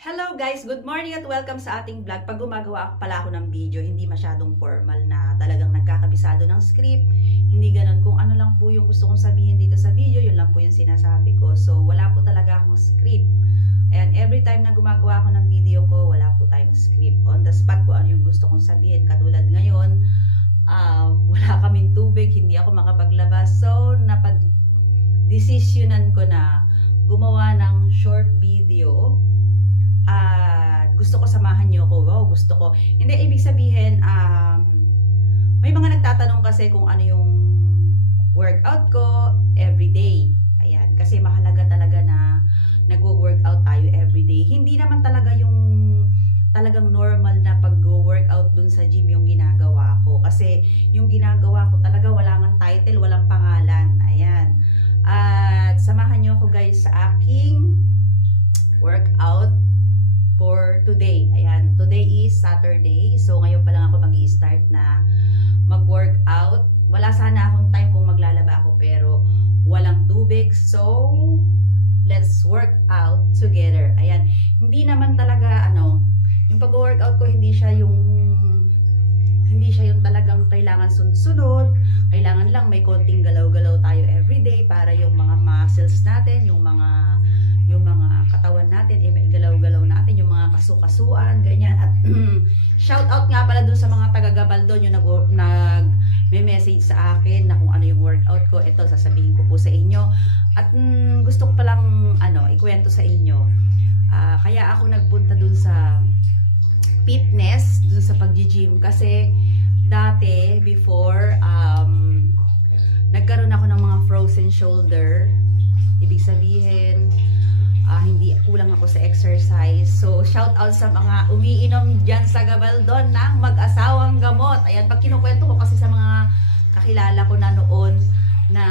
Hello guys! Good morning at welcome sa ating vlog. Pag gumagawa pala ako ng video, hindi masyadong formal na talagang nagkakabisado ng script. Hindi ganun. Kung ano lang po yung gusto kong sabihin dito sa video, yun lang po yung sinasabi ko. So wala po talaga akong script. And every time na gumagawa ako ng video ko, wala po tayong script. On the spot ko ano yung gusto kong sabihin. Katulad ngayon, wala kaming tubig, hindi ako makapaglabas. So napag-desisyonan ko na gumawa ng short video. Gusto ko samahan nyo ko. Wow, gusto ko. Hindi, ibig sabihin, may mga nagtatanong kasi kung ano yung workout ko everyday. Ayan, kasi mahalaga talaga na nagwo-workout tayo everyday. Hindi naman talaga yung talagang normal na pag-workout dun sa gym yung ginagawa ko. Kasi yung ginagawa ko talaga walang title, walang pangalan. Ayan. At samahan nyo ko guys sa aking workout for today. Ayan, today is Saturday. So ngayon pa lang ako magi-start na mag-workout. Wala sana akong time kung maglalaba ako pero walang tubig. So let's work out together. Ayan, hindi naman talaga yung pag-workout ko hindi siya yung talagang kailangan sunod-sunod. Kailangan lang may konting galaw-galaw tayo everyday para yung mga muscles natin, yung mga katawan natin, may galaw-galaw natin, yung mga kasukasuan, ganyan. At shout out nga pala dun sa mga taga-Gabal doon, yung may message sa akin na kung ano yung workout ko. Ito, sasabihin ko po sa inyo. At gusto ko palang ikwento sa inyo. Kaya ako nagpunta dun sa fitness, dun sa pag-gym, kasi dati, before, nagkaroon ako ng mga frozen shoulder. Ibig sabihin, hindi kulang ako sa exercise. So, shout out sa mga umiinom dyan sa Gabaldon ng mag-asawang gamot. Ayan, pag kinukwento ko kasi sa mga kakilala ko na noon na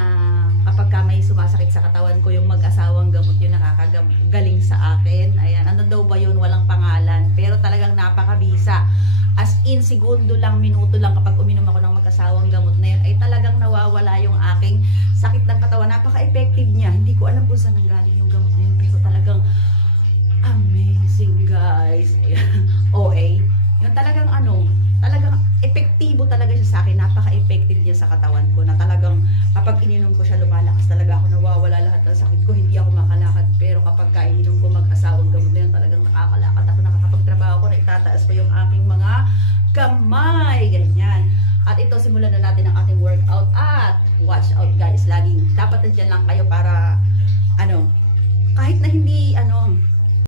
kapag may sumasakit sa katawan ko, yung mag-asawang gamot yung nakakagaling sa akin. Ayan, ano daw ba yun? Walang pangalan. Pero talagang napakabisa. As in, segundo lang, minuto lang kapag uminom ako ng mag-asawang gamot na yun, ay talagang nawawala yung aking sakit ng katawan. Napaka-effective niya. Hindi ko alam kung saan nanggaling yung gamot na yun, pero talagang amazing, guys. OA. Yung talagang talagang epektibo talaga siya sa akin. Napaka-effective niya sa katawan ko na talagang kapag ininom ko siya, lumalakas talaga ako, nawawala lahat ng sakit ko, hindi ako makalakad. Pero kapag ininom ko mag-asawang gamot na yun, talagang nakakalakad ako, nakakapagtrabaho ko, naitataas ko yung aking mga kamay, ganyan. At ito, simulan na natin ang ating workout. At watch out guys, laging dapat nandiyan lang kayo para kahit na hindi